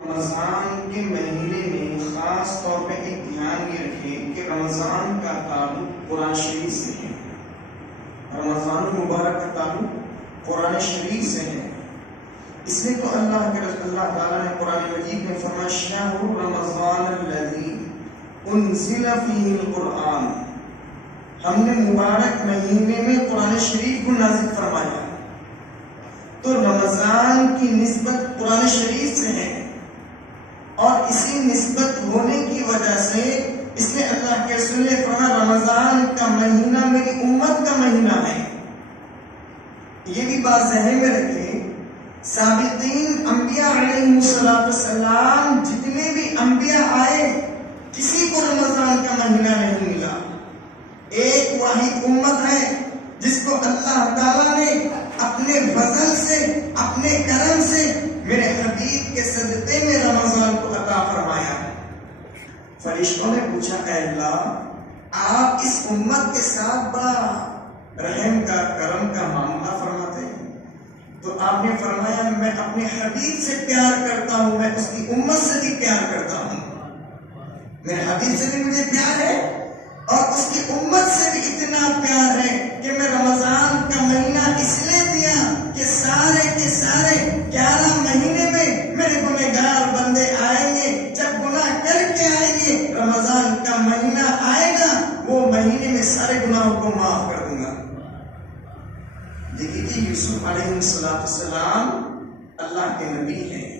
رمضان کے مہینے میں خاص طور پہ ایک دھیان یہ رکھیں کہ رمضان کا تعلق قرآن شریف سے ہے۔ رمضان مبارک کا تعلق قرآن شریف سے ہے۔ اس لیے تو اللہ تعالیٰ نے قرآن مجید میں فرمایا شہر رمضان الذی انزل فیہ القرآن، ہم نے مبارک مہینے میں قرآن شریف کو نازل فرمایا۔ تو رمضان کی نسبت قرآن شریف سے ہے، اور اسی نسبت ہونے کی وجہ سے اس نے اللہ کے رسول نے فرمایا رمضان کا مہینہ میری امت کا مہینہ ہے۔ یہ بھی بات ذہن میں رکھیں، سابقین انبیاء علیہ السلام جتنے بھی انبیاء آئے کسی کو رمضان کا مہینہ نہیں ملا۔ ایک واحد امت ہے جس کو اللہ تعالیٰ نے اپنے فضل سے اپنے کرم سے میرے حبیب کے صدقے میں رمضان کو عطا فرمایا۔ فرشتوں نے پوچھا اے اللہ آپ اس امت کے ساتھ بڑا رحم کا کرم کا معاملہ فرماتے ہیں، تو آپ نے فرمایا میں اپنے حبیب سے پیار کرتا ہوں، میں اس کی امت سے بھی پیار کرتا ہوں۔ میرے حبیب سے بھی مجھے پیار ہے اور اس کی امت سے بھی اتنا پیار ہے کہ میں رمضان کا مہینہ اس لیے دیا کہ سارے کے سارے 11 مہینے میں میرے گنہگار بندے آئیں گے، جب گناہ کر کے آئیں گے رمضان کا مہینہ آئے گا، وہ مہینے میں سارے گناہوں کو معاف کر دوں گا۔ دیکھیے یوسف علیہ السلام اللہ کے نبی ہیں۔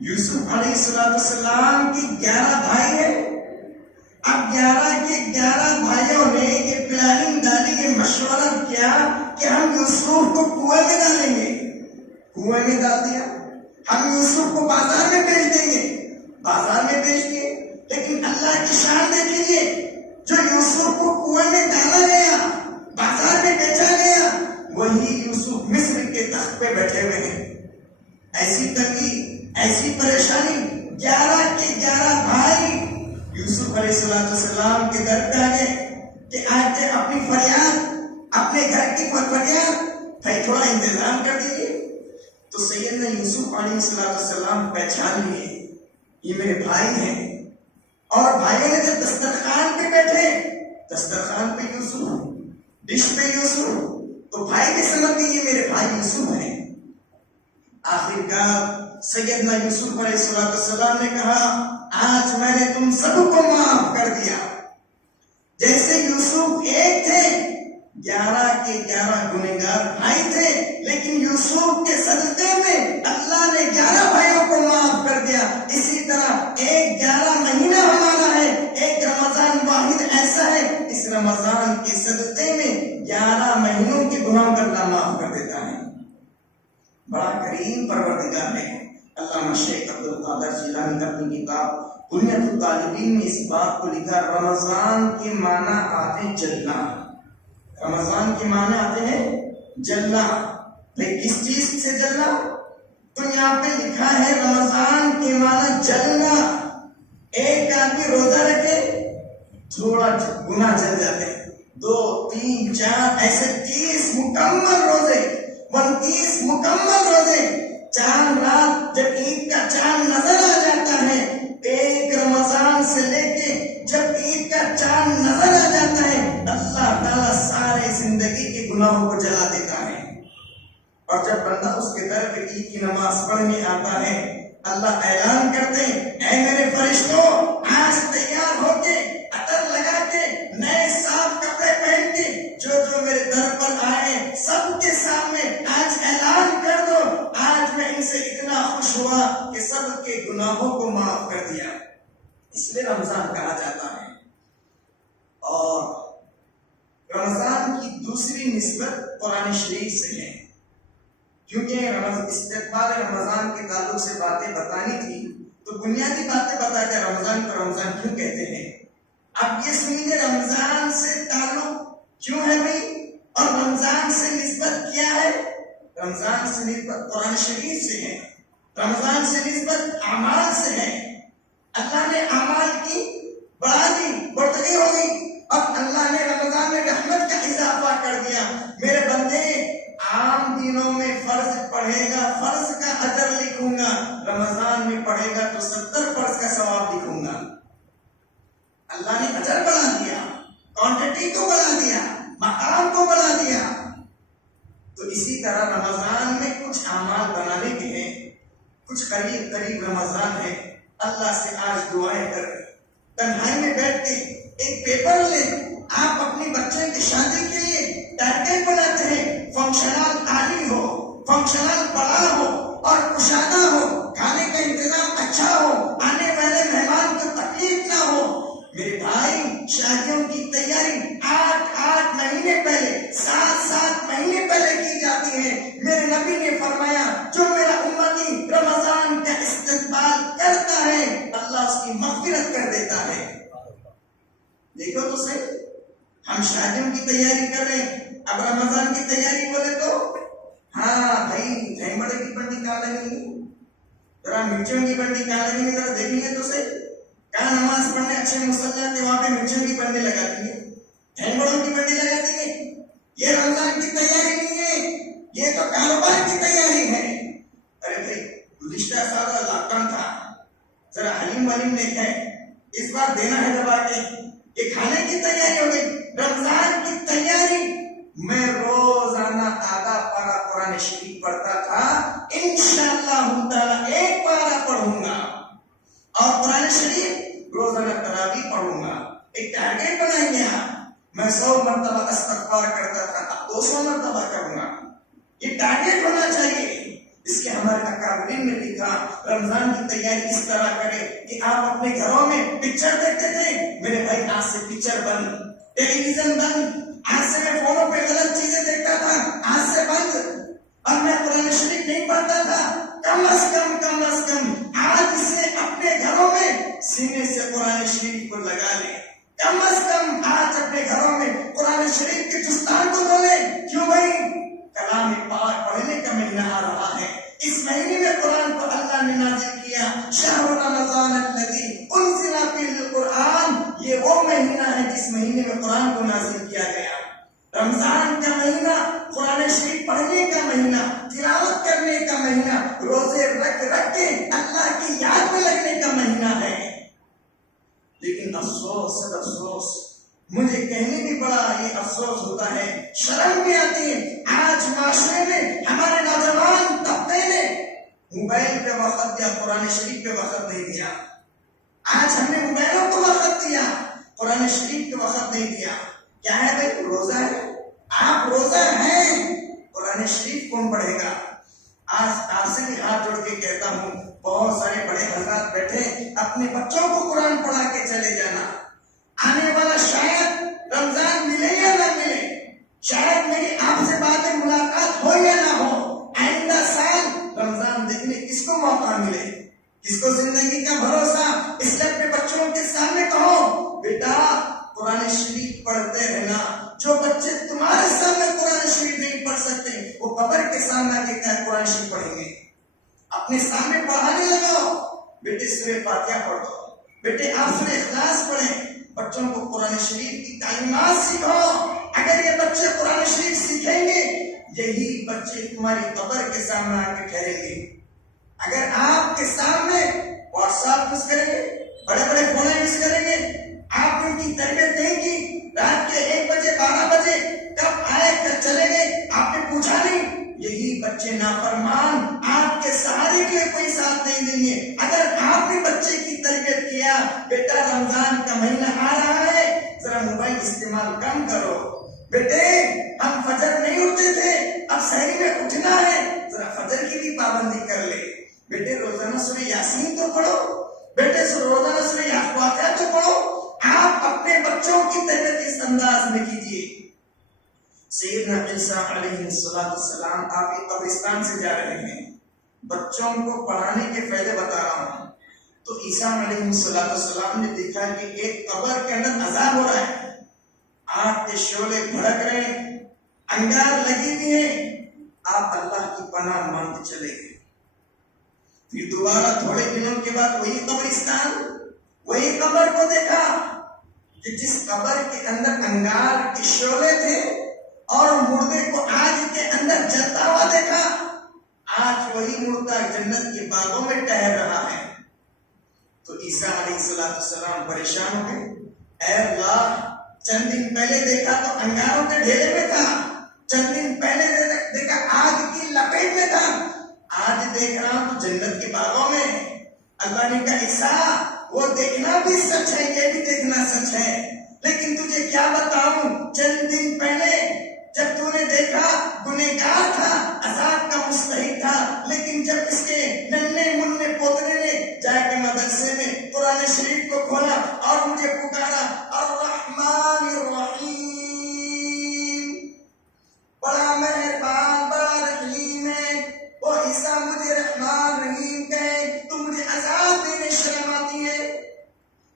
یوسف علیہ السلام کی 11 بھائی ہیں۔ اب 11 کے 11 بھائیوں نے یہ پلاننگ ڈالی، یہ مشورہ کیا کہ ہم یوسف کو کنویں میں ڈالیں گے۔ کنویں میں ڈال دیا، ہم یوسف کو بازار میں بیچ دیں گے، بازار میں بیچ دیے۔ لیکن اللہ کی شان دیکھیے، جو یوسف کو کنویں میں ڈالا گیا، بازار میں بیچا گیا، وہی یوسف مصر کے تخت پہ بیٹھے ہوئے ہیں۔ ایسی تنگی، ایسی پریشانی، 11 کے 11 بھائی یوسف علیہ السلام کے در پہ آگے کہ آج اپنی فریاد، اپنے گھر کی فریاد بھائی تھوڑا انتظام کر دیجیے۔ تو سیدنا یوسف علیہ السلام پہچان لیے یہ میرے بھائی ہیں، اور بھائیوں نے جب دسترخوان پہ بیٹھے، دسترخوان پہ یوسف، ڈش پہ یوسف، تو بھائی نے سمجھ لی یہ میرے بھائی یوسف ہیں۔ آخر کار سیدنا یوسف علیہ السلام نے کہا آج میں نے تم سب کو معاف کر دیا۔ جیسے یوسف ایک تھے، 11 کے 11 گنہگار بھائی تھے، لیکن یوسف کے صدقے میں اللہ نے 11 بھائیوں کو معاف کر دیا۔ اسی طرح ایک 11 مہینہ ہمارا ہے، ایک رمضان واحد ایسا ہے، اس رمضان کے صدقے میں 11 مہینوں کے گناہوں کو اللہ معاف کر دیتا ہے۔ بڑا کریم پروردگار ہے۔ علامہ شیخ عبد القادر جیلانی نے اپنی کتاب بنیاد الطالبین میں اس بات کو لکھا رمضان کے معنی آتے ہیں جلنا۔ رمضان کے معنی آتے ہیں جلنا۔ لیکن کس چیز سے جلنا؟ تو یہاں پہ لکھا ہے رمضان کے معنی جلنا۔ ایک آدمی روزہ رکھے تھوڑا گناہ جل جاتے ہیں، 2 3 4 ایسے 30 مکمل روزے، 29 مکمل روزے، چاند رات جب عید کا چاند نظر آ جاتا ہے، ایک رمضان سے لے کے جب عید کا چاند نظر آ جاتا ہے، اللہ تعالیٰ سارے زندگی کے گناہوں کو جلا دیتا ہے۔ اور جب بندہ اس کے در پہ عید کی نماز پڑھنے آتا ہے، اللہ اعلان کرتے ہیں اے میرے فرشتوں آج تیار ہو کے، عطر لگا کے، نئے صاف کپڑے پہن کے جو میرے در پر آئے سب کے سامنے آج اعلان کر دو، آج میں ان سے اتنا خوش ہوا کہ سب کے گناہوں کو معاف کر دیا۔ اس لیے رمضان کہا جاتا ہے۔ اور رمضان کی دوسری نسبت قرآن شریف سے ہے، کیونکہ استقبال رمضان کے تعلق سے باتیں بتانی تھی تو بنیادی باتیں بتا کے رمضان کو رمضان کیوں کہتے ہیں۔ اب یہ سنیے رمضان سے تعلق کیوں ہے بھائی، اور رمضان سے نسبت کیا ہے؟ رمضان سے نسبت قرآن شریف سے ہے، رمضان سے نسبت اعمال سے ہے۔ اللہ نے اعمال کی بڑھا دی، بڑھتی ہو گئی، اب اللہ نے رمضان میں رحمت کا اضافہ کر دیا۔ میرے بندے عام دنوں میں فرض پڑھے گا، فرض کا اجر لکھوں گا، رمضان میں پڑھے پڑھے گا تو 70 فرض کا ثواب لکھوں گا. اللہ نے اجر بڑھا دیا, کوانٹٹی کو بڑھا دیا, مقام کو بڑھا دیا. تو اسی طرح رمضان میں کچھ اعمال بنانے کے ہیں, کچھ قریب رمضان ہے. اللہ سے آج دعائیں کر تنہائی میں بیٹھ کے ایک پیپر لیں. آپ اپنی بچے کی شادی کے لیے ٹارگیٹ بناتے ہیں, فنکشنل عالی ہو, فنکشنل بڑا ہو اور کشادہ ہو, کھانے کا انتظام اچھا ہو, آنے والے مہمان کو تکلیف نہ ہو. میرے بھائی, شادیوں کی تیاری 8 مہینے پہلے, 7 مہینے پہلے کی جاتی ہے. میرے نبی نے فرمایا جو میرا امتی رمضان کا استقبال کرتا ہے اللہ اس کی مغفرت کر دیتا ہے. دیکھو تو صحیح, ہم شادیوں کی تیاری کر رہے ہیں, اب رمضان کی تیاری بولے تو ہاں بھائی جھیمڑے کی بنڈی کہاں لگیں گی, ذرا مرچوں کی بنڈی کہاں لگیں گی, ذرا دیکھیں گے تو صحیح. کہاں نماز پڑھنے اچھے مسلح تھے وہاں پہ مرچوں کی بنڈی لگاتی ہے, جھیمڑوں کی بنڈی لگاتی ہے. یہ رمضان کی تیاری نہیں ہے, یہ تو کاروبار کی تیاری ہے. ارے بھائی گزشتہ سال لاک ڈاؤن تھا, ذرا حلیم دیکھیں, اس بار دینا ہے دبا کے. یہ کھانے کی تیاری ہو گئی, رمضان کی تیاری. میں روزانہ آدھا پارا قرآن شریف پڑھتا تھا, انشاءاللہ تعالی 1 پارا پڑھوں گا, اور قرآن شریف روزانہ تراویح پڑھوں گا. ایک ٹارگیٹ بنائیں گے. میں 100 مرتبہ استغفار کرتا تھا, اب 200 مرتبہ کروں گا. یہ ٹارگیٹ ہونا چاہیے. اس کے ہمارے اکابرین نے لکھا رمضان کی تیاری اس طرح کرے کہ آپ اپنے گھروں میں پکچر دیکھتے تھے, میرے بھائی آج سے پکچر بند, ٹیلی ویژن بند. آج سے میں فونوں پہ غلط چیزیں دیکھتا تھا, آج سے بند. اور میں قرآن شریف نہیں پڑھتا تھا, کم از کم آج سے اپنے گھروں میں سینے سے قرآن شریف کو لگا لیں. کم از کم آج اپنے گھروں میں قرآن شریف کے دستان کو دو لیں. کیوں بھائی, کلام پاک پڑھنے کا مہینہ آ رہا ہے. اس مہینے میں قرآن کو اللہ نے نازل کیا, شہر رمضان الذی انزل فیہ القرآن. یہ وہ مہینہ ہے جس مہینے میں قرآن کو نازل کیا گیا. رمضان کا مہینہ قرآن شریف پڑھنے کا مہینہ, تلاوت کرنے کا مہینہ, روزے رکھ کے اللہ کی یاد میں لگنے کا مہینہ ہے. لیکن افسوس, مجھے کہنے بھی بڑا یہ افسوس ہوتا ہے, شرم بھی آتی ہے. آج معاشرے میں ہمارے نوجوان طبقے نے موبائل پہ وقت دیا, قرآن شریف پہ وقت نہیں دیا. آج ہم نے موبائلوں کو وقت دیا, قرآن شریف پہ وقت نہیں دیا. کیا ہے بھائی, روزہ ہے, آپ روزہ ہیں, قرآن شریف کون پڑھے گا؟ آج آپ سے بھی ہاتھ جوڑ کے کہتا ہوں, بہت سارے بڑے حضرات بیٹھے, اپنے بچوں کو قرآن پڑھا کے چلے جانا. آنے والا شاید رمضان ملے یا نہ ملے, شاید میری آپ سے بعد میں ملاقات ہو یا نہ ہو, آئندہ سال رمضان دیکھنے کس کو موقع ملے, کس کو زندگی کا بھروسہ. اس لیے اپنے بچوں کے سامنے کہو, بیٹا قرآن شریف پڑھتے رہنا. جو بچے تمہارے سامنے قرآن شریف نہیں پڑھ سکتے وہ قبر کے سامنے کے کیا قرآن شریف پڑھیں گے. اپنے سامنے پڑھانے لگاؤ, بیٹے سورہ فاتحہ پڑھو, بیٹے آپ سورہ اخلاص پڑھیں. بچوں کو قرآن شریف کی تعلیمات سکھاؤ. اگر یہ بچے قرآن شریف سیکھیں گے, یہی بچے تمہاری قبر کے سامنے آ کے ٹھہریں گے. اگر آپ کے سامنے واٹس ایپ یوز کریں گے, بڑے فون یوز کریں گے, آپ ان کی تربیت نہیں کی, رات کے 1 بجے 12 بجے کب آئے کب چلے گئے آپ نے پوچھا نہیں, یہی بچے نافرمان آپ کے سہارے کے لیے کوئی ساتھ نہیں دیں گے. اگر آپ نے بچے کی تربیت کیا, بیٹا رمضان کا مہینہ آ رہا ہے, ذرا موبائل استعمال کم کرو. بیٹے ہم فجر نہیں اٹھتے تھے, اب سحری میں اٹھنا ہے, ذرا فجر کی بھی پابندی کر لے. بیٹے روزانہ سورہ یاسین تو پڑھو, بیٹے روزانہ سورہ فاتحہ تو پڑھو. آپ اپنے بچوں کی تربیت اس انداز میں کیجیے. سیدنا عیسیٰ علیہ السلام آپ کے قبرستان سے جا رہے ہیں, بچوں کو پڑھانے کے فائدے بتا رہا ہوں. تو عیسیٰ علیہ السلام نے دیکھا کہ ایک قبر کے اندر عذاب ہو رہا ہے, آگ کے شعلے بھڑک رہے ہیں, انگار لگی ہوئی ہیں. آپ اللہ کی پناہ مانگتے چلے گئے. پھر دوبارہ تھوڑے دنوں کے بعد وہی قبرستان, وہی قبر کو دیکھا کہ جس قبر کے اندر انگار کے شعلے تھے اور مردے کو آگ کے اندر جلتا ہوا دیکھا. آج وہی مردہ جنت کے باغوں میں ٹہر رہا ہے. عیسیٰ علیہ السلام پریشان ہو گئے. اے اللہ، چند دن پہلے دیکھا تو انگاروں کے ڈھیرے میں تھا، چند دن پہلے دیکھا آگ کی لپیٹ میں تھا، آج دیکھ رہا ہوں تو جنت کے باغوں میں. اللہ نے کہا عیسیٰ وہ دیکھنا بھی سچ ہے، یہ بھی دیکھنا سچ ہے، لیکن تجھے کیا بتاؤں، چند دن پہلے جب تو نے دیکھا گنہگار تھا، عذاب کا مستحق تھا، لیکن جب اس کے ننھے منھے پوترے نے جا کے مدرسے میں قرآن شریف کو کھولا اور مجھے پکارا الرحمن الرحیم، بڑا مہربان بڑا رحیم ہے وہ عیسیٰ، مجھے رحمان رحیم کہے تو مجھے عذاب دینے شرم آتی ہے.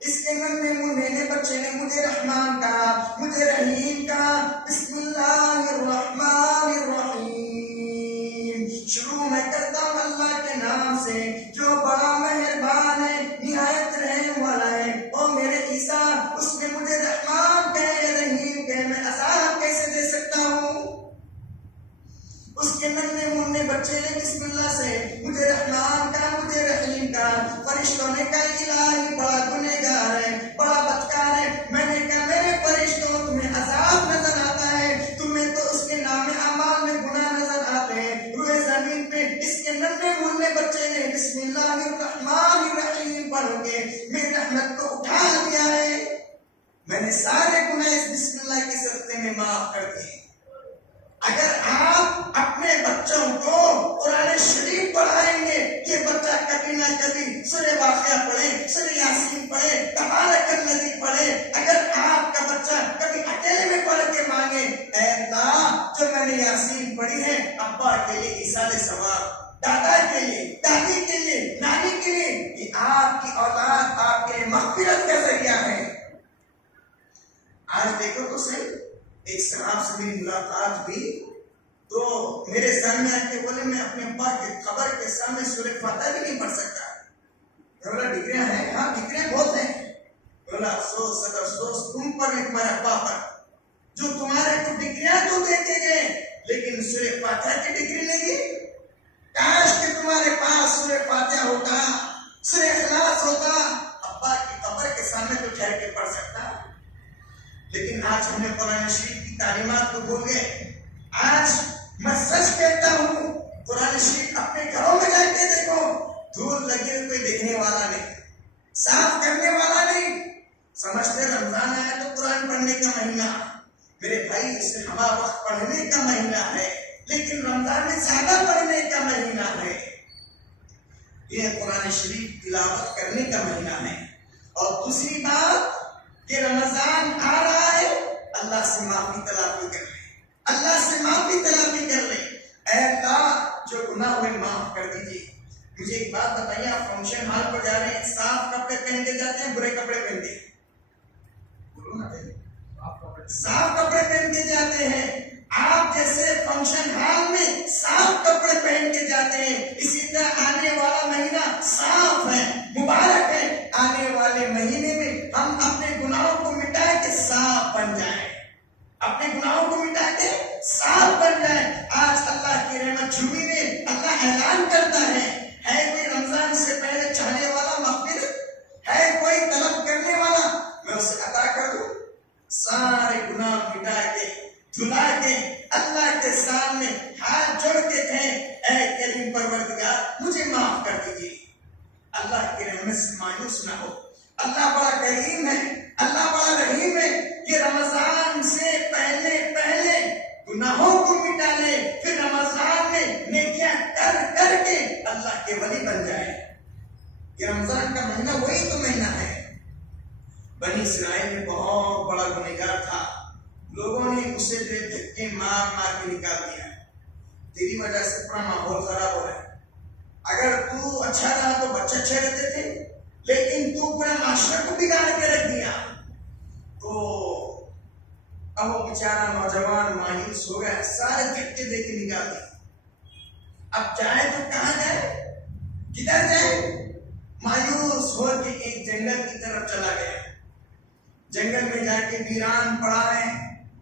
اس کے ننھے منھے بچے نے مجھے رحمان کہا، مجھے رحیم کہا. بسم اللہ الرحمن الرحیم، شروع میں کرتا ہوں اللہ کے نام سے جو بڑا مہربان ہے نہایت رحم والا ہے. او میرے عیسیٰ، اس نے مجھے رحمان کہے رحیم کہے، میں عذاب کیسے دے سکتا ہوں؟ اس کے ننھے منھے بچے نے بسم اللہ سے مجھے رحمان کہا مجھے رحیم کہا. فرشتوں نے کہا الہی بڑا گنہگار ہے بڑا بدکار ہے. میں نے کہا میرے فرشتوں تمہیں عذاب نظر آتا ہے، تمہیں تو اس کے نام اعمال میں گناہ نظر آتے ہیں. روئے زمین پہ اس کے ننھے منھے بچے نے بسم اللہ الرحمن الرحیم پڑھ کے میری رحمت کو اٹھا دیا ہے. میں نے سارے گناہ اس بسم اللہ کے صدقے میں معاف کر دیے. اگر آپ اپنے بچوں کو قرآن شریف پڑھائیں گے، یہ بچہ کبھی نہ کبھی سورہ واقعہ پڑھے، سورہ یاسین پڑھے، تبارک الذی پڑھے. اگر آپ کا بچہ کبھی اکیلے میں پڑھ کے مانگے اے اللہ جو میں نے یاسین پڑھی ہے ابا کے لیے ایصال ثواب، دادا کے لیے، دادی کے لیے، نانی کے لیے، یہ آپ کی اولاد آپ کے لیے مغفرت کا ذریعہ ہے. آج دیکھو تو صحیح، ایک صاحب سے میری ملاقات ہوئی تو میرے سامنے آ کے بولے میں اپنے ابا کے قبر کے سامنے سورہ فاتحہ بھی نہیں پڑھ سکتا. بولا ڈگریاں ہیں؟ ہاں ڈگریاں بہت ہیں. بولا افسوس سب افسوس تم پر نہیں، تمہارے ابا پر، جو تمہارے کو ڈگریاں تو دیتے گئے لیکن سورہ فاتحہ کی ڈگری نہیں دی. کاش کہ تمہارے پاس سورہ فاتحہ ہوتا، سورہ اخلاص ہوتا، ابا کی قبر کے سامنے تو ٹھہر کے پڑھ سکتا. لیکن آج ہم نے قرآن شریف کی تعلیمات کو بھول گئے. آج میں سچ کہتا ہوں قرآن شریف اپنے گھروں میں جا کے دیکھو، دھول لگے ہوئے کوئی دیکھنے والا نہیں، صاف کرنے والا نہیں. سمجھتے رمضان آیا تو قرآن پڑھنے کا مہینہ. میرے بھائی اس میں ہوا وقت پڑھنے کا مہینہ ہے، لیکن رمضان میں زیادہ پڑھنے کا مہینہ ہے. یہ قرآن شریف تلاوت کرنے کا مہینہ ہے. اور دوسری بات کہ رمضان آ رہا ہے، اللہ سے معافی طلبی کر لیں، اللہ سے معافی طلبی کر لیں. اے اللہ جو گناہ ہوئے معاف کر دیجیے. مجھے ایک بات بتائیے، آپ فنکشن ہال پر جا رہے ہیں، صاف کپڑے پہن کے جاتے ہیں برے کپڑے پہن کے؟ بولو نا، صاف کپڑے پہن کے جاتے ہیں. آپ جیسے فنکشن ہال میں صاف کپڑے پہن کے جاتے ہیں، اسی طرح آنے والا مہینہ صاف ہے، مبارک ہے. آنے والے مہینے میں ہم اپنے گناہوں کو مٹا کے صاف بن جائیں، اپنے گناہوں کو مٹا کے صاف بن جائیں. آج اللہ کی رحمت جھومی میں اللہ اعلان کرتا ہے کوئی رمضان سے پہلے چاہنے والا مغفرت ہے، کوئی طلب کرنے والا میں اسے عطا کر دوں. سارے گناہ مٹا کے دھلا کے اللہ کے سامنے ہاتھ جوڑ کے کہیں اے کریم پروردگار مجھے معاف کر دیجیے. اللہ کی رحمت سے مایوس نہ ہو. اللہ بڑا کریم ہے، اللہ بڑا رحیم ہے. یہ رمضان سے پہلے گناہوں کو مٹا لے، پھر رمضان میں نیکیاں کر کر کے اللہ کے ولی بن جائے. یہ رمضان کا مہینہ وہی تو مہینہ ہے. بنی اسرائیل میں بہت بڑا گنہگار تھا، لوگوں نے اسے دھکے مار کے نکال دیا. تیری وجہ سے پورا ماحول خراب ہو رہا ہے. اگر تو اچھا رہا تو بچے اچھے رہتے تھے، لیکن تو پورا معاشرے کو بگاڑ کے رکھ دیا. تو اب وہ بیچارہ نوجوان مایوس ہو گیا، سارے دھکے دے کے نکال دیا. اب جائے تو کہاں جائے، کدھر جائے؟ مایوس ہو کے ایک جنگل کی طرف چلا گیا. جنگل میں جا کے ویران پڑا ہے،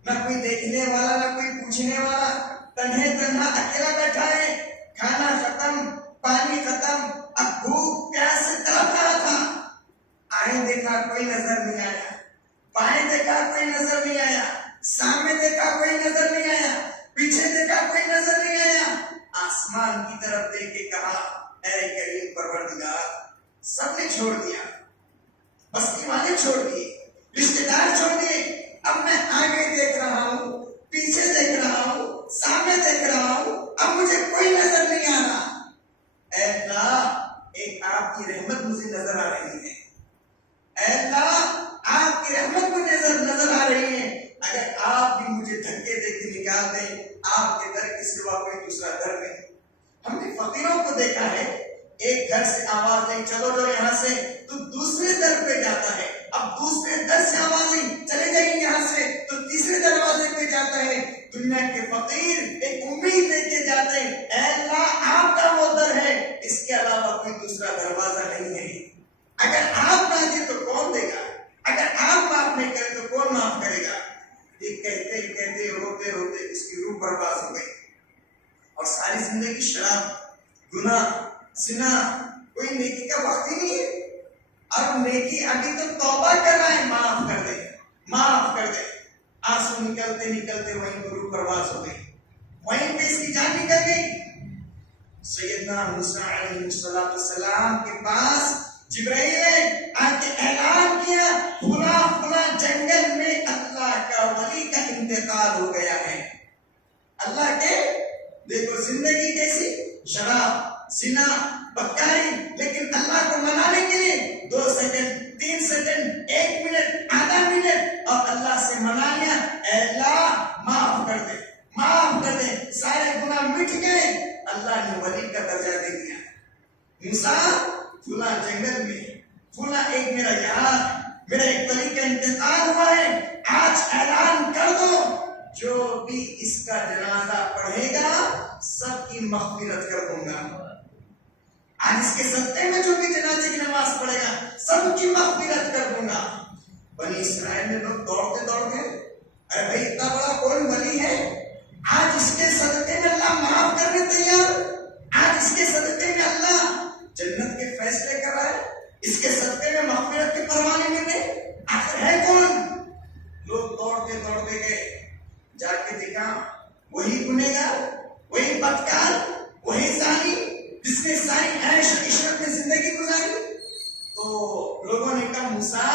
نہ کوئی دیکھنے والا نہ کوئی پوچھنے والا، تنہا اکیلا بیٹھا ہے. کھانا ختم، پانی ختم، اب بھوک پیاس سے تڑپ رہا تھا. دیکھا کوئی نظر نہیں آیا، بائیں دیکھا کوئی نظر نہیں آیا، سامنے دیکھا کوئی نظر نہیں آیا، پیچھے دیکھا کوئی نظر نہیں آیا، آسمان کی طرف دیکھ کے کہا اے کریم پروردگار، سب نے چھوڑ دیا، بستی والے چھوڑ دیے، رشتے دار چھوڑ دیے، اب میں آگے دیکھ رہا ہوں، پیچھے دیکھ رہا ہوں، سامنے دیکھ رہا ہوں، اب مجھے کوئی نظر نہیں آ رہا، اے اللہ ایک آپ کی رحمت مجھے نظر آ رہی ہے، اے اللہ آپ کی رحمت مجھے نظر آ رہی ہے، اگر آپ بھی مجھے دھکے دے کے نکال دیں، آپ کے در کے سوا کوئی دوسرا در نہیں۔ ہم نے فقیروں کو دیکھا ہے، ایک گھر سے آواز نہیں چلو جو یہاں سے، تو دوسرے در پہ جاتا ہے، اب دوسرے در سے آواز نہیں چلے جائیں یہاں سے، تو تیسرے دروازے پہ جاتا ہے۔ دنیا کے فقیر ایک امید لے کے جاتے ہیں، اے اللہ آپ کا وہ در ہے، اس کے علاوہ کوئی دوسرا دروازہ نہیں ہے، اگر آپ نہ دیں تو کون دے گا، اگر آپ معاف نہیں کریں تو کون معاف کرے گا۔ یہ کہتے کہتے روتے روتے اس کی روح برباد ہو گئی، اور ساری زندگی شراب، گناہ، زنا، کوئی نیکی کا وقت ہی نہیں ہے، اور نیکی ابھی تو توبہ کر رہا ہے، معاف کر دے، معاف کر دے، آنسو نکلتے نکلتے وہیں پر روح برباد ہو گئی، وہیں پہ اس کی جان نکل گئی۔ سیدنا موسیٰ علیہ السلام کے پاس جبرائیل نے آ کے اعلان کیا فلاں فلاں جنگل میں اللہ کا ولی کا انتقال ہو گیا ہے۔ اللہ کے دیکھو زندگی کیسی، شراب، زنا، بدکاری، لیکن اللہ کو منانے کے لیے 2 سیکنڈ، 3 سیکنڈ، 1 منٹ، آدھا منٹ، اور اللہ سے منا لیا، اے اللہ معاف کر دے، معاف کر دے، سارے گناہ مٹ گئے، اللہ نے ولی کا درجہ دے دیا۔ موسیٰ فلاں جنگل میں فلاں ایک میرا یار، میرا ایک ولی کا انتقال ہوا ہے، آج اعلان کر دو جو بھی اس کا جنازہ پڑھے گا سب کی مغفرت کر دوں گا، آج اس کے صدقے میں جو بھی جنازے کی نماز پڑھے گا سب کی مغفرت کر دوں گا۔ بنی اسرائیل میں لوگ دوڑتے دوڑتے، ارے بھائی اتنا بڑا کون ولی ہے، آج اس کے صدقے میں اللہ معاف کرنے تیار، آج اس کے صدقے میں اللہ جنت کے فیصلے کر رہا ہے، اس کے صدقے میں مغفرت کے پروانے ملے، آخر ہے کون؟ لوگ دوڑتے دوڑتے گئے، جا کے دیکھا وہی گنہگار، وہی بدکار، وہی زانی، جس نے ساری عیش و عشرت میں زندگی گزاری۔ تو لوگوں نے کہا موسیٰ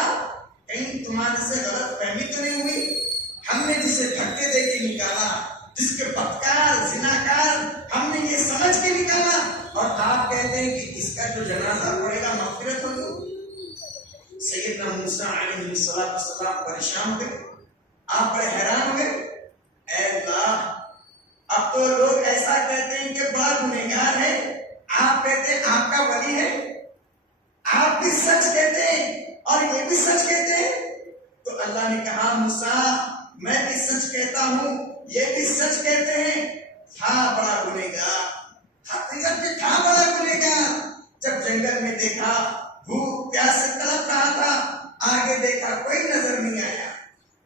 کہیں تمہارے سے غلط فہمی تو نہیں ہوئی، ہم نے جسے دھکے دے کے نکالا، جس کے بدکار زناکار ہم نے یہ سمجھ کے نکالا، اور آپ کہتے ہیں کہ اس کا جو جنازہ پڑے گا مغفرت ہوگی۔ سیدنا موسیٰ علیہ السلام پریشان ہوئے، آپ بڑے حیران ہوئے، اے اللہ اب تو لوگ ایسا کہتے ہیں کہ بڑا گنہگار ہے، آپ کہتے ہیں آپ کا ولی ہے، آپ بھی سچ کہتے ہیں اور یہ بھی سچ کہتے ہیں۔ تو اللہ نے کہا موسیٰ میں بھی سچ کہتا ہوں، یہ بھی سچ کہتے ہیں، تھا بڑا گنہگار، حقیقت میں تھا بڑا گنہگار، جب جنگل میں دیکھا بھوک پیاس سے تڑپ رہا تھا، آگے دیکھا کوئی نظر نہیں آیا،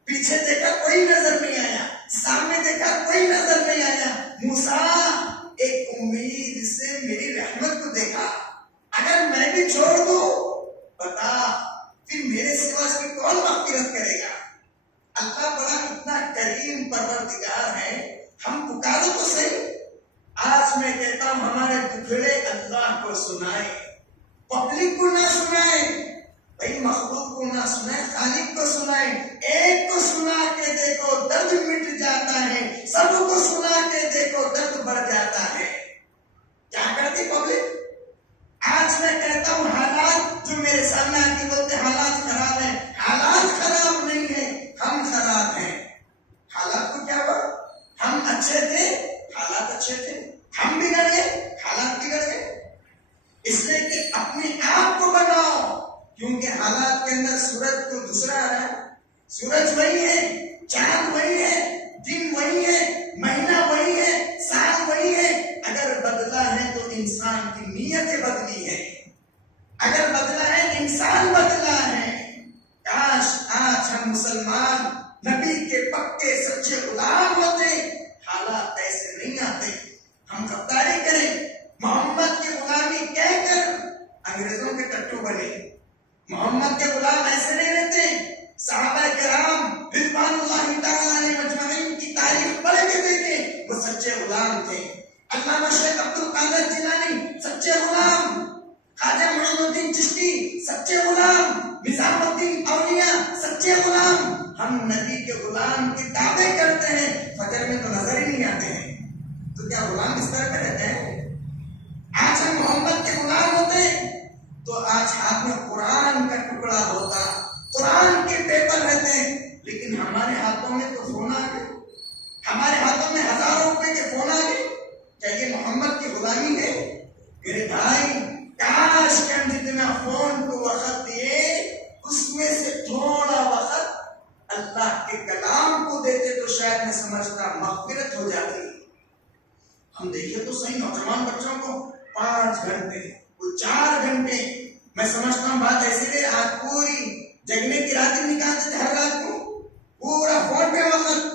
پیچھے دیکھا کوئی نظر نہیں آیا، سامنے دیکھا کوئی نظر نہیں آیا، موسیٰ ایک امید سے میری رحمت کو دیکھا، اگر میں بھی چھوڑ دوں بتا پھر میرے سوا اس کی کون مغفرت کرے گا۔ اللہ بڑا اتنا کریم پروردگار ہے، ہم پکارو تو صحیح۔ آج میں کہتا ہوں ہمارے دکھڑے اللہ کو سنائے، پبلک کو نہ سنائے، بھائی مخلوق کو نہ سنائے، خالق کو سنائے، ایک کو سنا کے دیکھو درد مٹ جاتا ہے، سب کو سنا کے دیکھو درد بڑھ جاتا ہے۔ کیا کرتی پبلک؟ آج میں کہتا ہوں حالات جو میرے سامنے آ کے بولتے حالات خراب ہیں، حالات خراب نہیں ہیں، ہم خراب ہیں۔ حالات کو کیا ہوا؟ ہم اچھے تھے، حالات اچھے تھے، ہم بگڑ گئے، حالات بگڑ گئے۔ اس لیے کہ اپنے آپ کو بناؤ، کیونکہ حالات کے اندر سورج تو دوسرا آ رہا ہے، سورج وہی ہے، چاند وہی ہے، دن وہی ہے، مہینہ وہی ہے، سال وہی ہے۔ اگر بدلا ہے تو انسان کی نیتیں بدلی ہے، اگر بدلا ہے انسان بدلا ہے۔ کاش آج ہم مسلمان نبی کے پکے سچے غلام ہوتے، حالات ایسے نہیں آتے، ہم غداری کریں، محمد کی غلامی کہہ کر انگریزوں کے ٹٹو بنے، محمد کے غلام ایسے نہیں رہتے. صحابہ کرام رضوان اللہ تعالیٰ علیہ مجمعین کی تاریخ پڑھ کے دیکھیں، وہ سچے غلام تھے. علامہ شیخ عبد القادر جیلانی سچے غلام، خواجہ معین الدین چشتی سچے غلام، نظام الدین اولیاء سچے غلام. ہم نبی کے غلام کے دعوے کرتے ہیں، فجر میں تو نظر ہی نہیں آتے ہیں، تو کیا غلام اس طرح پہ رہتے ہیں؟ آج ہم محمد کے غلام ہوتے تو آج ہاتھ میں قرآن کا ٹکڑا ہوتا، قرآن کے پیپر رہتے ہیں. لیکن ہمارے ہاتھوں میں تو فون آ گئے، ہمارے ہاتھوں میں ہزاروں روپے کے فون آ گئے. کیا یہ محمد کی غلامی ہے؟ میرے بھائی، کاش کہ ہم جتنا فون کو وقت دیے اس میں سے تھوڑا وقت اللہ کے کلام کو دیتے تو شاید میں سمجھتا مغفرت ہو جاتی. ہم دیکھیں تو صحیح، نوجوان بچوں کو 5 گھنٹے، کوئی 4 گھنٹے، میں سمجھتا ہوں بات ایسی ہے، آج پوری جگنے کی راتیں نکالتے تھے ہر رات کو، پورا فون پہ وقت،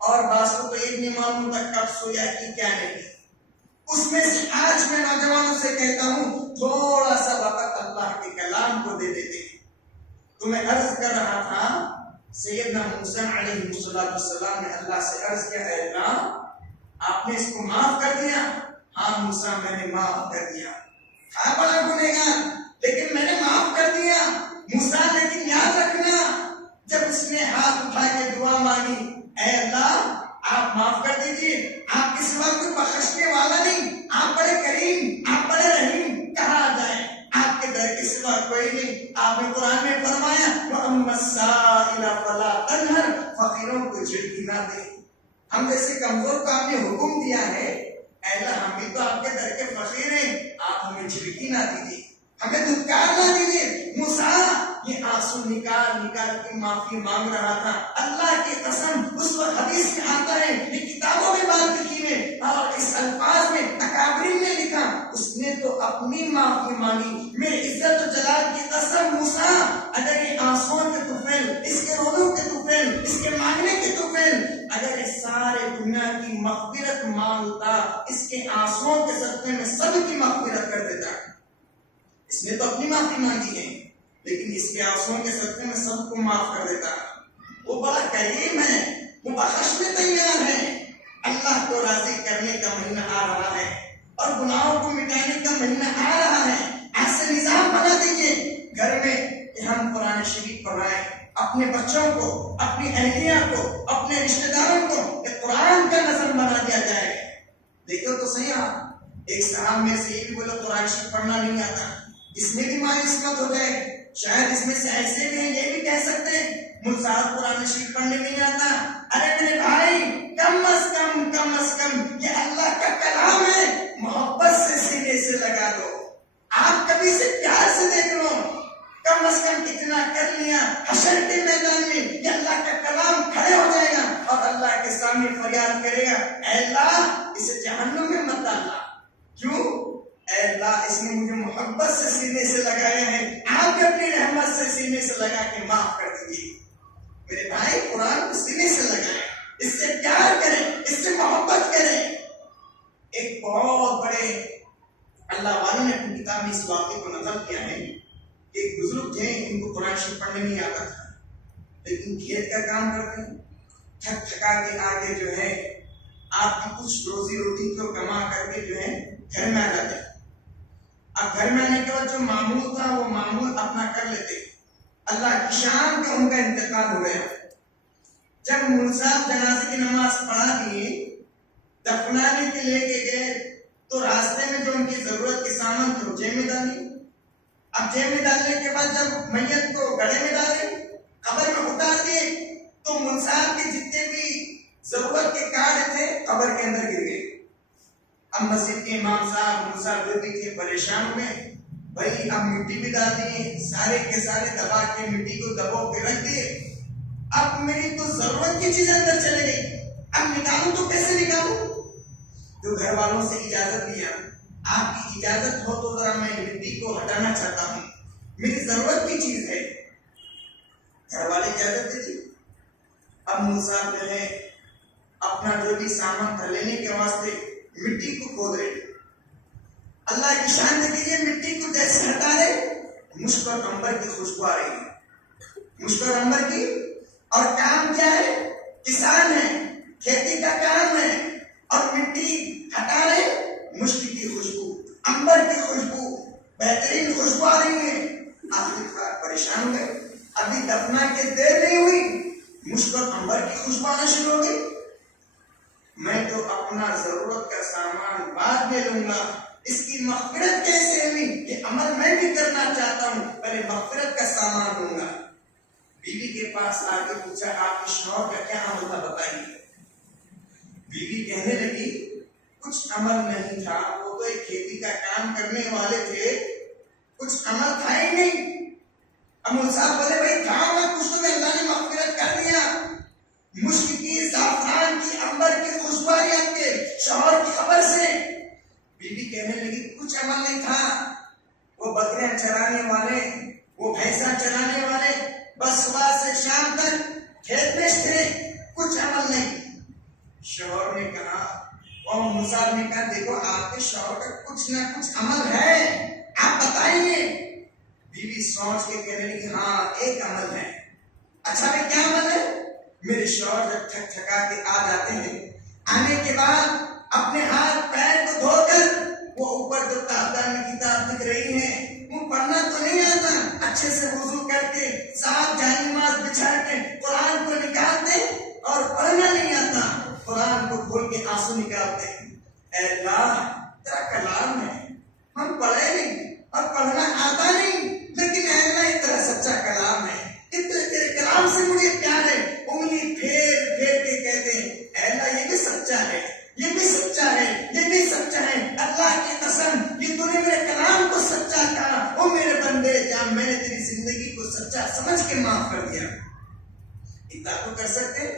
اور بعض کو تو ایک نہیں معلوم تک کب سویا کہ کیا نہیں. اس میں سے آج میں نوجوانوں سے کہتا ہوں تھوڑا سا وقت اللہ کے کلام کو دے دیتے. تو میں عرض کر رہا تھا، سیدنا موسیٰ علیہ السلام نے اللہ سے عرض کیا، اے اللہ آپ نے اس کو معاف کر دیا؟ ہاں موسیٰ میں نے معاف کر دیا. ہاں بڑا گنہگار، لیکن میں نے معاف کر دیا. موسیٰ لیکن یاد رکھنا، جب اس نے ہاتھ اٹھا کے دعا مانگی، اے اللہ آپ معاف کر دیجیے، آپ کے سوا کوئی بخشنے والا نہیں، آپ بڑے کریم، آپ بڑے رحیم، کہاں جائیں، آپ کے در کے سوا کوئی نہیں. آپ نے قرآن میں فرمایا وَأَمَّا السَّائِلَ فَلَا تَنْهَرْ، فقیروں کو جھڑکی نہ دے. ہم جیسے کمزور کو آپ نے حکم دیا ہے، اے اللہ ہم بھی تو آپ کے در کے فقیر ہیں، آپ ہمیں جھڑکی نہ دیجیے، ہمیں دھتکار نہ دیجیے. موسیٰ یہ آنسو نکال نکال کے معافی مانگ رہا تھا. اللہ کی قسم اس وقت حدیث میں آتا ہے، یہ کتابوں میں بات لکھی ہے اور اس الفاظ میں اکابرین نے لکھا، اس نے تو اپنی معافی مانگی. میرے عزت و جلال کی قسم موسیٰ، اگر یہ آنسوؤں کے طفیل، اس کے رونے کے طفیل، اس کے مانگنے کے طفیل، اگر اس سارے دنیا کی مغفرت مانگتا، اس کے آنسوؤں کے صدقے میں سب کی مغفرت کر دیتا. اس نے تو اپنی معافی مانگی ہے، لیکن اس کے آنسوؤں کے صدقے میں سب کو معاف کر دیتا. وہ بڑا کریم ہے، وہ بخش میں تیار ہے. اللہ کو راضی کرنے کا مہینہ آ رہا ہے اور گناہوں کو مٹانے کا مہینہ آ رہا ہے. ایسے نظام بنا دیجیے گھر میں کہ ہم قرآن شریف پڑھائیں اپنے بچوں کو، اپنی اہلیہ کو، اپنے رشتہ داروں کو، کہ قرآن کا نظم بنا دیا جائے. دیکھو تو صحیح، آپ ایک صاحب میں سے یہ بھی بولو قرآن شریف پڑھنا نہیں آتا، اس میں بھی مایوس مت ہو گئے. شاید اس میں سے ایسے بھی ہیں یہ بھی کہہ سکتے ہیں مجھ صاحب قرآن شریف پڑھنے نہیں آتا. ارے میرے بھائی، کم از کم یہ اللہ کا کلام ہے، محبت سے سینے سے لگا دو، آپ کبھی سے پیار سے دیکھ لو. کم از کم اتنا کر لیا، حشر کے میدان میں یہ اللہ کا کلام کھڑے ہو جائے گا اور اللہ کے سامنے فریاد کرے گا، اے اللہ اسے جہنم میں مت ڈالنا. کیوں؟ اے اللہ اس نے مجھے محبت سے سینے سے لگایا ہے، آپ بھی اپنی رحمت سے سینے سے لگا کے معاف کر دیجیے. میرے بھائی قرآن کو سینے سے لگائیں، اس سے پیار کریں، اس سے محبت کریں. ایک بہت بڑے اللہ والوں نے اپنی کتاب میں اس واقعے کو نقل کیا ہے. ایک بزرگ تھے، ان کو قرآن شریف پڑھنے نہیں آتا تھا، لیکن کھیت کا کام کرتے ہیں، تھک تھکا کے آگے جو ہے آپ کی کچھ روزی روٹی کو کما کر کے جو ہے گھر میں آ جاتے. اب گھر میں آنے کے بعد جو معمول تھا وہ معمول اپنا کر لیتے. اللہ کی شان کا ان کا انتقال ہو گیا. جب مول صاحب جنازے کی نماز پڑھا دیے، دفنانے کے لے کے گئے تو راستے میں جو ان کی ضرورت کے سامان تھے وہ جیب میں ڈالی. اب جیب میں ڈالنے کے بعد جب میت کو گڑھے میں ڈالے، قبر میں اتار دیے، تو مول صاحب کے جتنے بھی ضرورت کے کارڈ تھے قبر کے اندر گر گئے. اب مسجد کے امام صاحب مول صاحب جو بھی تھے پریشان ہوئے، بھائی اب مٹی بھی ڈال دیے، سارے کے سارے دبا کے مٹی کو دبو کے رکھ دیے. اب میری تو ضرورت کی چیزیں اندر چلے گئی، اب نکالوں تو کیسے نکالوں؟ تو گھر والوں سے اجازت لیا، آپ کی اجازت ہو تو ذرا میں مٹی کو ہٹانا چاہتا ہوں، میری ضرورت کی چیز ہے. گھر والے اجازت دیجیے. اب مول صاحب جو ہے اپنا جو بھی سامان تھا لینے کے واسطے مٹی کو کھود رہے. اللہ کی شان دیکھیے، مٹی کو جیسے ہٹا رہے، مشک اور عنبر کی خوشبو آ رہی ہے، مشک اور عنبر کی، اور کام کیا ہے؟ کسان ہے، کھیتی کا کام ہے، اور مٹی ہٹا رہے، مشک کی خوشبو، عنبر کی خوشبو، بہترین خوشبو آ رہی ہے۔ آخر پریشان ہو گئے، ابھی دفنا کے دیر نہیں ہوئی، مشک اور عنبر کی خوشبو آنا شروع ہو گئی۔ میں تو اپنا ضرورت کا سامان بعد میں لوں گا، اس کی مغفرت کیسے ہوئی؟ یہ عمل میں بھی کرنا چاہتا ہوں، پہلے مغفرت کا سامان لوں گا۔ بیوی کے پاس آ کے پوچھا آپ کے شوہر کا کیا عمل تھا بتائیے۔ بیوی کہنے لگی کچھ عمل نہیں تھا، وہ تو ایک کھیتی کا کام کرنے والے تھے، کچھ عمل تھا ہی نہیں۔ امول صاحب بولے بھائی تھا میں کچھ تو میں اللہ نے مغفرت کر دیا۔ مشک کی، زعفران کی، عنبر کی خوشبو آئی آپ کے شوہر کی خبر سے۔ بیوی کہنے لگی کچھ عمل نہیں تھا، وہ بکریاں چرانے والے، وہ بھینساں چرانے والے بس صبح سے شام تک کھیت میں تھے، کچھ عمل نہیں۔ شوہر نے کہا، اور مصعب نے کہا دیکھو آپ کے شوہر کا کچھ نہ کچھ عمل ہے، آپ بتائیے۔ بیوی سوچ کے کہنے لگی ہاں ایک عمل ہے۔ اچھا بھائی کیا عمل ہے؟ میرے شوہر جب تھک تھکا کے آ جاتے ہیں، آنے کے بعد اپنے ہاتھ پیر کو دھو کر وہ اوپر جو تابدار میں کتاب دکھ رہی ہے وہ پڑھنا تو نہیں آتا، اچھے سے وضو کر کے صاف جائے نماز بچھا کے قرآن کو نکالتے اور پڑھنا نہیں آتا، قرآن کو کھول کے آنسو نکالتے ہیں۔ اے اللہ تیرا کلام ہے، ہم پڑھے نہیں اور پڑھنا آتا نہیں، لیکن اے اللہ یہ تیرا سچا کلام ہے، تیرے کلام سے مجھے پیار ہے۔ انگلی پھیر پھیر کے کہتے ہیں اے اللہ یہ بھی سچا ہے، یہ بھی سچا ہے، یہ بھی سچا ہے، اللہ کی قسم یہ تو نے میرے کلام کو سچا کہا، او میرے بندے جان میں نے تیری زندگی کو سچا سمجھ کے معاف کر دیا۔ اتنا تو کر سکتے،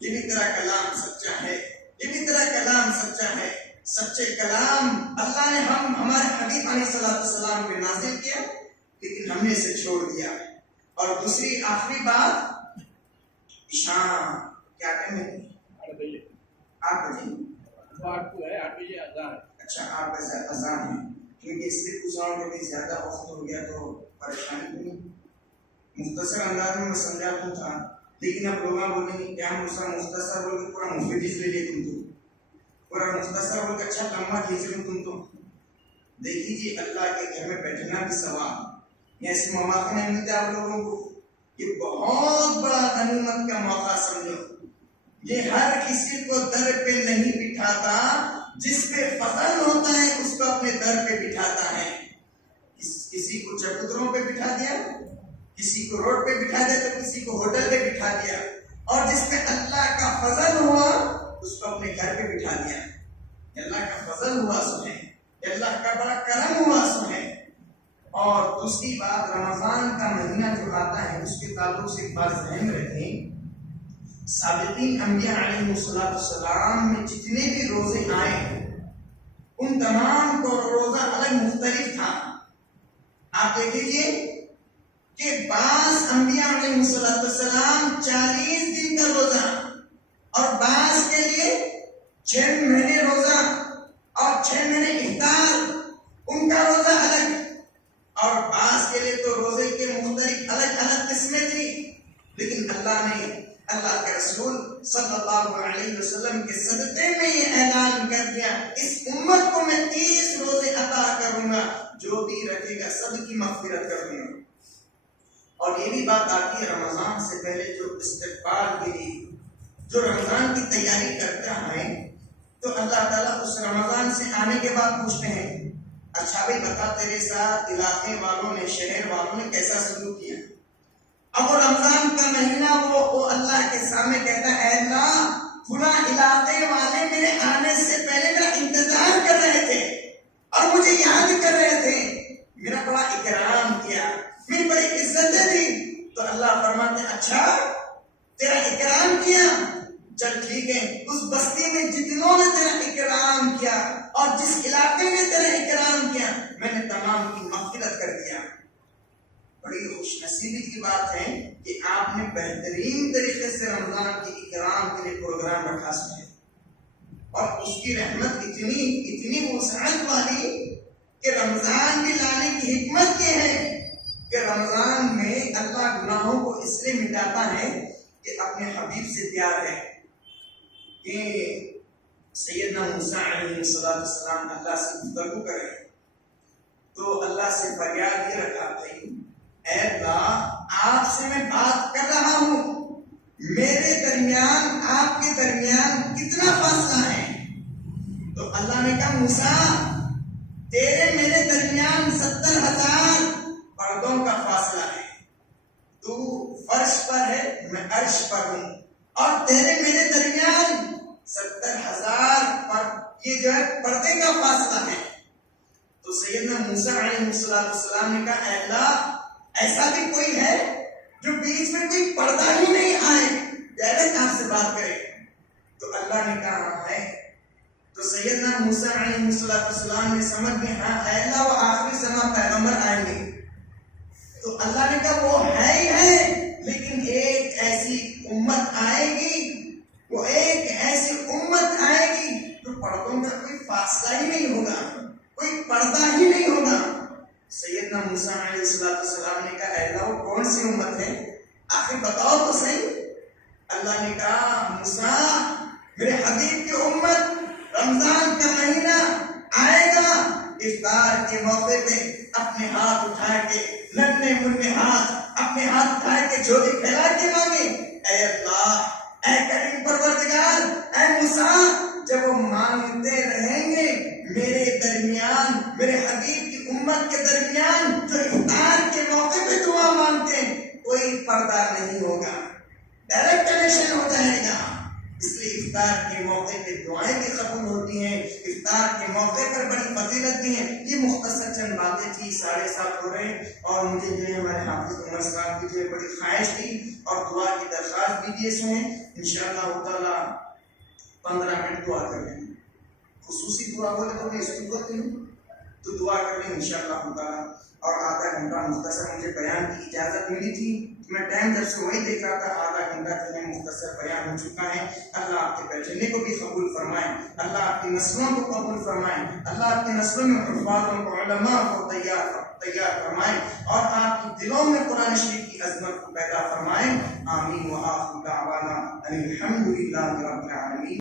یہ بھی تیرا کلام سچا ہے، یہ بھی تیرا کلام سچا ہے۔ سچے کلام اللہ نے ہمارے حبیب علیہ السلام پہ نازل کیا، لیکن ہم نے اسے چھوڑ دیا۔ اور دوسری آخری بات، شام کیا ٹائم ہے؟ 8 بجے اچھا 8 بجے اذان ہے، کیونکہ اس لیے پوچھ رہا ہوں کہ بھائی زیادہ وقت ہو گیا تو پریشانی تو نہیں۔ مختصر انداز میں سمجھا دوں تھا، لیکن اب لوگ بولیں گے کیا مختصر بول کے پورا مفید لے لے تم تو، پورا مختصر بول کے اچھا لمبا کھینچ لوں تم تو۔ دیکھیے جی اللہ کے گھر میں بیٹھنا بھی ثواب، یہ ایسے مواقع نہیں ملتے آپ لوگوں کو، یہ بہت بڑا غنیمت کا موقع سمجھو۔ یہ ہر کسی کو در پہ نہیں بٹھاتا، جس پہ فضل ہوتا ہے اس کو اپنے در پہ بٹھاتا ہے۔ کسی کو چبوتروں پہ بٹھا دیا، کسی کو روڈ پہ بٹھا دیا تو کسی کو ہوٹل پہ بٹھا دیا، اور جس پہ اللہ کا فضل ہوا اس کو اپنے گھر پہ بٹھا دیا۔ اللہ کا فضل ہوا سو ہے، اللہ کا بڑا کرم ہوا سو ہے۔ اور دوسری بات، رمضان کا مہینہ جو آتا ہے اس کے تعلق سے ایک بات ذہن رکھیں، سابقین انبیاء علیہ السلام میں جتنے بھی روزے آئے ان تمام کو روزہ الگ مختلف تھا۔ آپ دیکھ لیجیے کہ بعض انبیاء علیہ السلام 40 دن کا روزہ، اور بعض کے لیے 6 مہینے روزہ اور 6 مہینے افطار، ان کا روزہ الگ، اور بعض کے لیے تو روزے کے مختلف الگ الگ قسمیں تھی۔ لیکن اللہ نے، اللہ کے رسول صلی اللہ علیہ وسلم کے صدقے میں یہ اعلان کر دیا اس امت کو میں 30 روزے عطا کروں گا، جو بھی رکھے گا سب کی مغفرت کر دوں گا۔ اور یہ بھی بات آتی ہے رمضان سے پہلے جو استقبال کے لیے جو رمضان کی تیاری کرتا ہے، تو اللہ تعالیٰ اس رمضان سے آنے کے بعد پوچھتے ہیں اچھا بھائی بتا تیرے ساتھ علاقے والوں نے، شہر والوں نے کیسا سلوک کیا؟ اب وہ رمضان کا مہینہ وہ اللہ کے سامنے کہتا ہے اے اللہ فلاں علاقے والے میرے آنے سے پہلے میرا انتظار کر رہے تھے اور مجھے یاد کر رہے تھے، میرا بڑا اکرام کیا، میری بڑی عزتیں دی، تو اللہ فرماتے ہیں اچھا تیرا اکرام کیا، چل ٹھیک ہے، اس بستی میں جتنوں نے تیرا اکرام کیا اور جس علاقے میں تیرا اکرام کیا میں نے تمام کی مغفرت کر دیا۔ بڑی خوش نصیبی کی بات ہے کہ آپ نے بہترین طریقے سے رمضان کے اکرام کے لیے پروگرام رکھا ہے، اور اس کی رحمت اتنی وسعت والی کہ رمضان بھی لانے کی حکمت یہ ہے لیے مٹاتا ہے کہ اپنے حبیب سے پیار ہے. کہ سیدنا موسیٰ علیہ السلام اللہ سے گفتگو کرے تو اللہ سے فریاد یہ رکھا تھی، اے اللہ آپ سے میں بات کر رہا ہوں، میرے درمیان آپ کے درمیان کتنا فاصلہ ہے؟ تو اللہ نے کہا موسیٰ تیرے میرے درمیان 70,000 پردوں کا فاصلہ ہے. تو فرش پر ہے، میں عرش پر ہوں، اور تیرے میرے درمیان 70,000 یہ جو ہے پردے کا فاصلہ ہے. تو سیدنا موسیٰ علیہ السلام نے کہا اے اللہ ایسا بھی کوئی ہے جو بیچ میں کوئی پردہ ہی نہیں آئے، ڈائریکٹ آپ سے بات کرے؟ تو اللہ نے کہا ہے. تو سیدنا موسیٰ علیہ السلام نے سمجھ میں ہاں اے اللہ وہ آخری زمان پیغمبر آئیں گے. تو اللہ نے کہا وہ ہے ہی ہے، لیکن ایک ایسی امت آئے گی، وہ ایک ایسی امت آئے گی جو پردوں کا کوئی فاصلہ ہی نہیں ہوگا، کوئی پردہ ہی نہیں ہوگا. سیدنا موسیٰ علیہ السلام نے کہا اے اللہ وہ کون سی امت ہے؟ آخر بتاؤ تو صحیح. اللہ نے کہا موسیٰ میرے حبیب کی امت رمضان کا مہینہ آئے گا، افطار کے موقع پہ اپنے ہاتھ اٹھا کے ننھے منھے ہاتھ اپنے ہاتھ اٹھا کے جھولی پھیلا کے مانگے اے اللہ اے کریم پروردگار اے موسیٰ جب وہ مانگتے رہیں گے میرے درمیان میرے حبیب کی امت کے درمیان جو افطار کے موقع پہ دعا مانگتے ہیں کوئی پردہ نہیں ہوگا، ڈائریکٹ کنیکشن ہو جائے گا. اس لیے افطار کے موقع پہ دعائیں بھی قبول ہوتی ہیں، افطار کے موقع پر بڑی فضیلت بھی ہے. یہ مختصر چند باتیں تھی، 7:30 ہو رہے ہیں، اور مجھے جو ہے ہمارے حافظ عمر صاحب کی جو ہے بڑی خواہش تھی اور دعا کی درخواست بھی دیے سنیں. انشاءاللہ تعالیٰ 15 منٹ دعا کر لیں، خصوصی دعا بولے تو میں اس کو کرتی ہوں تو دعا کر لیں انشاءاللہ تعالیٰ. اور آدھا گھنٹہ مختصر مجھے بیان کی اجازت ملی تھی، میں ٹائم جب سے وہی دیکھ رہا تھا، آدھا گھنٹہ جو ہے مختصر بیان ہو چکا ہے. اللہ آپ کے بیٹھنے کو بھی قبول فرمائے، اللہ آپ کی نسلوں کو قبول فرمائے، اللہ آپ کی نسلوں میں حفاظوں کو علماء کو تیار فرمائے، اور آپ کی دلوں میں قرآن شریف کی عظمت کو پیدا فرمائے. آمین. وآخر دعوانا ان الحمد للہ رب العالمین.